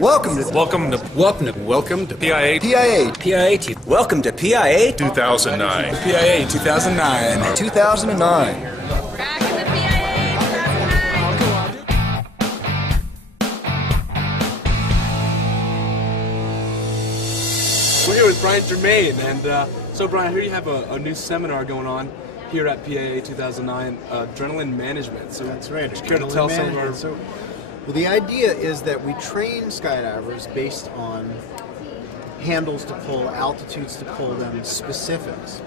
Welcome to PIA. PIA. Welcome to PIA 2009. PIA 2009. 2009. Back in the PIA 2009. We're here with Brian Germain, and so Brian, here you have a new seminar going on here at PIA 2009, adrenaline management. So that's right. Care to tell some of our... Well, the idea is that we train skydivers based on handles to pull, altitudes to pull them, specifics.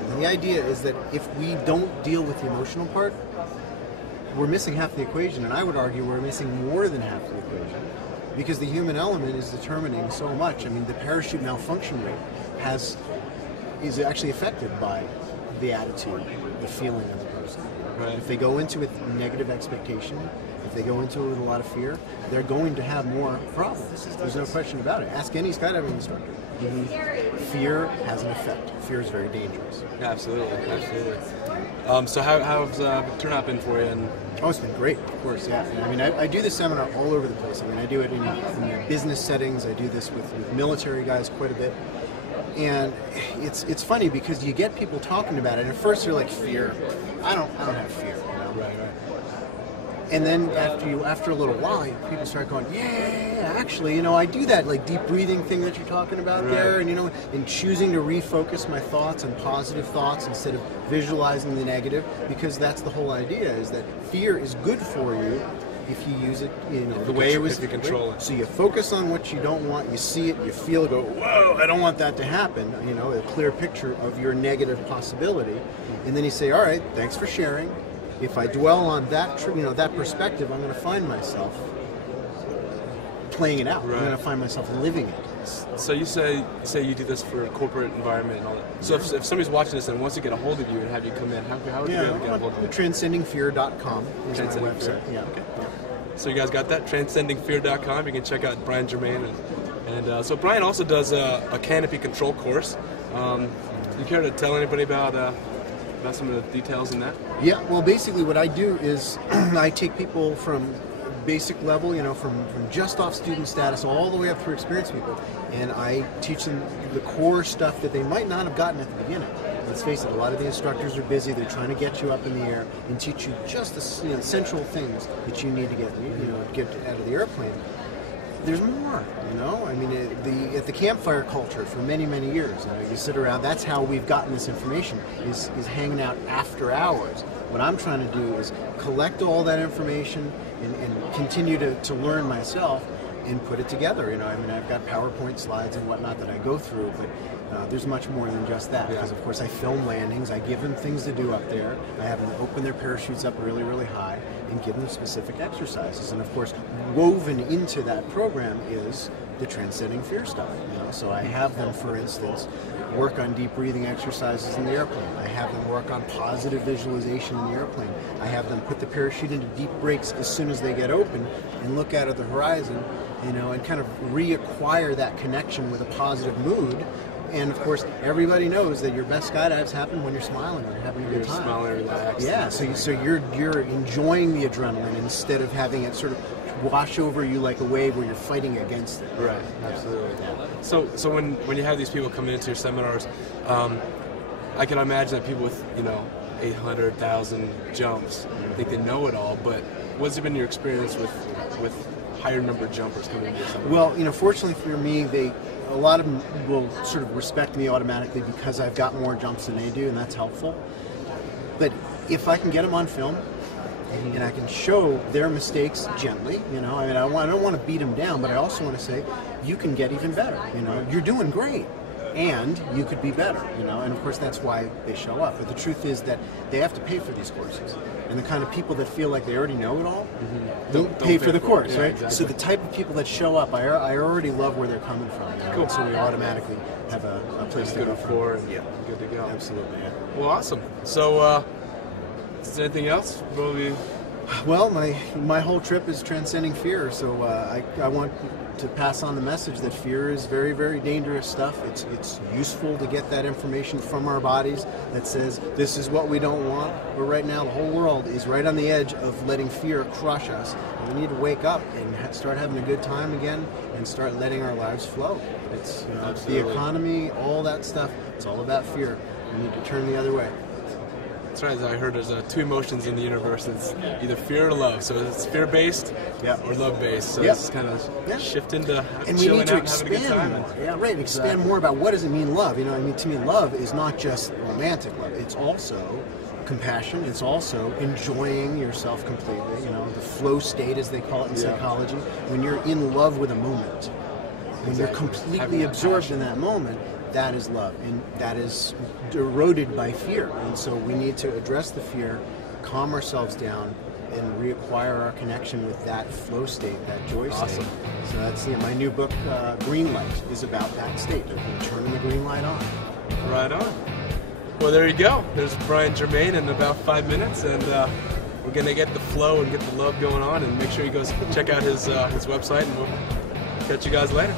And the idea is that if we don't deal with the emotional part, we're missing half the equation, and I would argue we're missing more than half the equation, because the human element is determining so much. I mean, the parachute malfunction rate is actually affected by the attitude, the feeling of the person. Right. If they go into it with negative expectation, if they go into it with a lot of fear, they're going to have more problems. There's no question about it. Ask any skydiving instructor. Fear has an effect. Fear is very dangerous. Yeah, absolutely, absolutely. So how's the turnout been for you? And oh, it's been great, of course, yeah. I mean, I do this seminar all over the place. I mean, I do it in business settings. I do this with military guys quite a bit. And it's funny because you get people talking about it, and at first they're like, fear. I don't have fear. You know? Right. And then after a little while, people start going, yeah, actually, I do that like deep breathing thing that you're talking about there, and and choosing to refocus my thoughts on positive thoughts instead of visualizing the negative, because that's the whole idea, is that fear is good for you if you use it the way it was. If you control it. So you focus on what you don't want, you see it, you feel it, go, whoa, I don't want that to happen, a clear picture of your negative possibility, and then you say, all right, thanks for sharing. If I dwell on that, that perspective, I'm going to find myself playing it out. Right. I'm going to find myself living it. So you say you do this for a corporate environment and all that. So if somebody's watching this and wants to get a hold of you and have you come in, how would you be able to get a hold of you? Transcendingfear.com is my website. Yeah. Okay. So you guys got that? Transcendingfear.com. You can check out Brian Germain. And so Brian also does a canopy control course. You care to tell anybody about some of the details in that? Yeah, well, basically what I do is I take people from basic level, from just off student status all the way up through experienced people, and I teach them the core stuff that they might not have gotten at the beginning. Let's face it, a lot of the instructors are busy. They're trying to get you up in the air and teach you just the essential things that you need to get out of the airplane. There's more, I mean, at the campfire culture for many, many years, you sit around. That's how we've gotten this information, is hanging out after hours. What I'm trying to do is collect all that information and continue to learn myself and put it together. I mean, I've got PowerPoint slides and whatnot that I go through, but there's much more than just that, because of course I film landings, I give them things to do up there, I have them open their parachutes up really, really high and give them specific exercises, and of course woven into that program is the transcending fear stuff. So I have them, for instance, work on deep breathing exercises in the airplane. I have them work on positive visualization in the airplane. I have them put the parachute into deep brakes as soon as they get open and look out at the horizon, and kind of reacquire that connection with a positive mood. And of course, everybody knows that your best skydives happen when you're smiling or having a good time. Smiling and relaxed. Yeah, so you're enjoying the adrenaline instead of having it sort of wash over you like a wave where you're fighting against it. Right, absolutely. Yeah. So when you have these people coming into your seminars, I can imagine that people with 800,000 jumps think they know it all. But what's been your experience with higher number jumpers coming into your seminar? Well, fortunately for me, a lot of them will sort of respect me automatically because I've got more jumps than they do, and that's helpful. But if I can get them on film, and I can show their mistakes gently, I mean, I don't want to beat them down, but I also want to say, you can get even better, you're doing great, and you could be better, and of course that's why they show up. But the truth is that they have to pay for these courses, and the kind of people that feel like they already know it all don't pay for the course, right? Exactly. So the type of people that show up, I already love where they're coming from, Cool. So we automatically have a place to go for from. and good to go. Absolutely, yeah. Well, awesome. So, is there anything else before we Well, my whole trip is transcending fear, so I want to pass on the message that fear is very, very dangerous stuff. It's useful to get that information from our bodies that says this is what we don't want. But right now, the whole world is right on the edge of letting fear crush us. And we need to wake up and start having a good time again and start letting our lives flow. It's the economy, all that stuff. It's all about fear. We need to turn the other way. That's right. As I heard, there's two emotions in the universe. It's either fear or love. So it's fear-based or love-based. So it's kind of shift into chilling out and having a good time. Expand more about what does it mean love. To me, love is not just romantic love. It's also compassion. It's also enjoying yourself completely. The flow state, as they call it in psychology. When you're in love with a moment, when you're completely absorbed in that moment, that is love, and that is eroded by fear. And so we need to address the fear, calm ourselves down, and reacquire our connection with that flow state, that joy state. So that's my new book, Green Light, is about that state of turning the green light on. Right on. Well, there you go. There's Brian Germain in about 5 minutes, and we're gonna get the flow and get the love going on. And make sure you guys check out his website, and we'll catch you guys later.